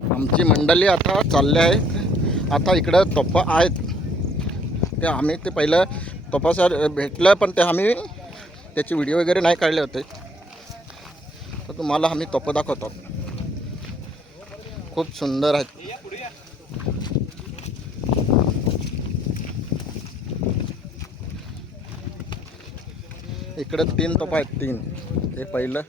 आमची मंडळी आता चालले आहे. आता इकडं तोफा आहेत ते आम्ही ते पहिलं तोफासर भेटलं, पण ते आम्ही त्याचे व्हिडिओ वगैरे नाही काढले होते. तर तुम्हाला आम्ही तोफा दाखवतो. खूप सुंदर आहेत. इकडे 3 तोफा आहेत, 3. हे पहिलं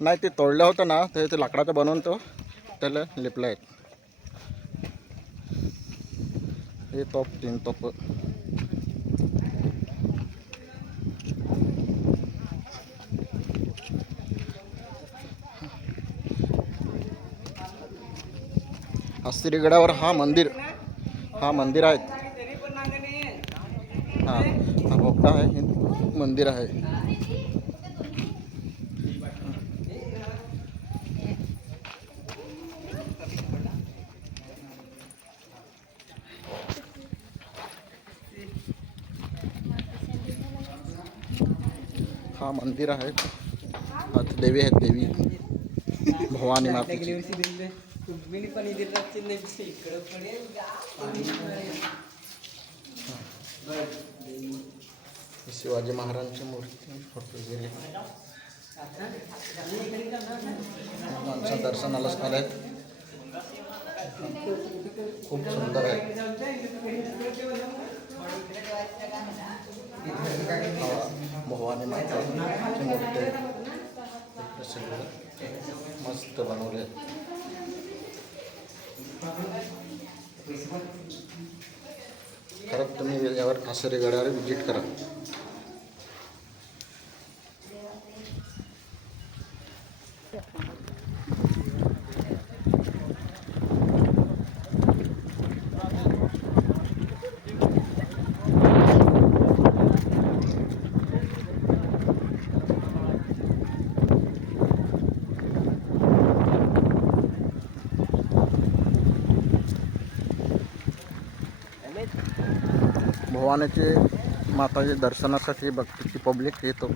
नाही, ते तोडलं होतं ना, ते लाकडाचं बनवून तो त्याला लिपलं आहेत. हे तोफ 3 तोफ. आश्रीगडावर हा मंदिर आहे. हा बोगदा आहे, हे मंदिर आहे. हा मंदिर आहे. आता देवी आहेत, देवी भवानी मातेची. शिवाजी महाराजांची मूर्ती, फोटो वगैरे माणसं दर्शनाला आले. खूप सुंदर आहे. भवानी मातेची मूर्ती मस्त बनवले. खरंच तुम्ही यावर आसरीगडावर विजिट करा. भवानीचे माताचे दर्शनासाठी भक्तीची पब्लिक येतो.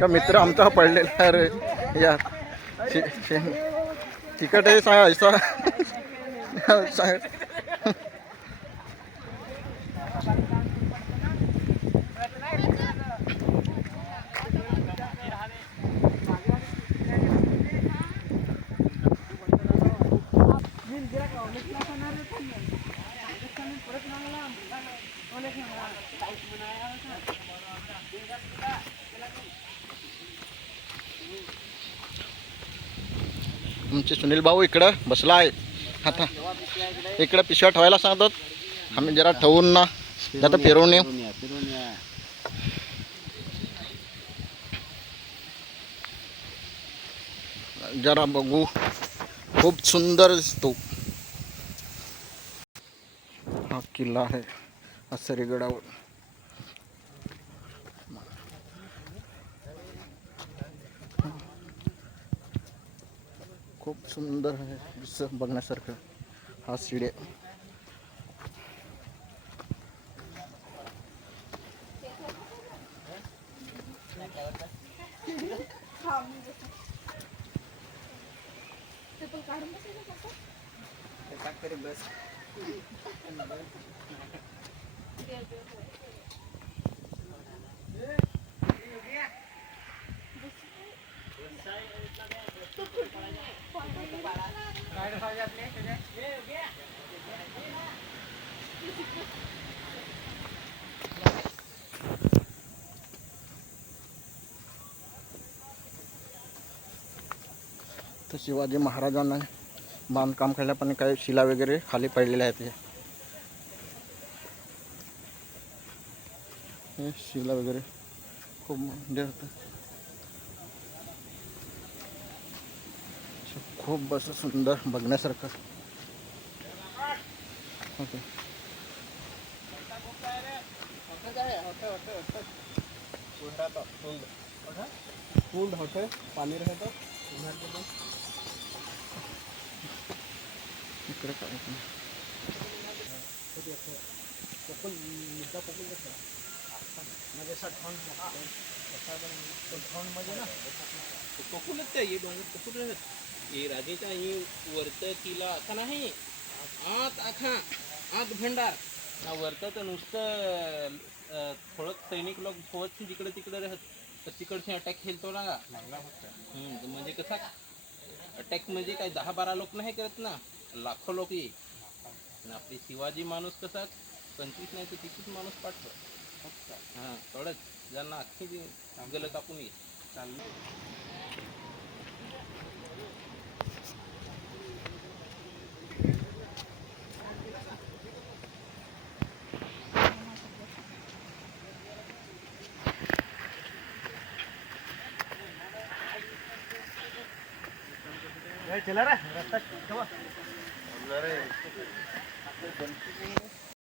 का मित्र आमचा पडलेला आहे रे यार. तिकट आहे ऐसा आमचे सुनील भाऊ इकडं बसला आहे. आता इकडं पिशव्या ठेवायला सांगतात. आम्ही जरा ठेवून ना आता फिरवून येऊ. जरा बघू. खूप सुंदर दिसतो हा किल्ला आहे आसरीगडावर. खूप सुंदर आहे दिसत बघण्यासारखं. हा शिडे तर शिवाजी महाराजांना बांधकाम केल्या, पण काही शिला वगैरे खाली पडलेल्या आहेत. हे शिला वगैरे खूप म्हणजे होतं. खूप असं सुंदर बघण्यासारखं. ओके फूड हॉटेल पाणी राहतं इकडे काय कोकणच त्या ये डोंगर कोकण राहत हे राजेच्या ही वरत किला असा नाही आत आखा आत भंडार ना वरत तर नुसतं थोडं सैनिक लोक सोबत जिकडे तिकडे राहत तर तिकडचे अटॅक खेळतो ना का म्हणजे कसा अटॅक म्हणजे काय 10-12 लोक नाही करत ना लाखो लोक ये आणि आपली शिवाजी माणूस कसा 25 नाही तर 30 माणूस पाठवत हां थोडंच ज्यांना अख्खी गलं कापून ये चला रे रस्ता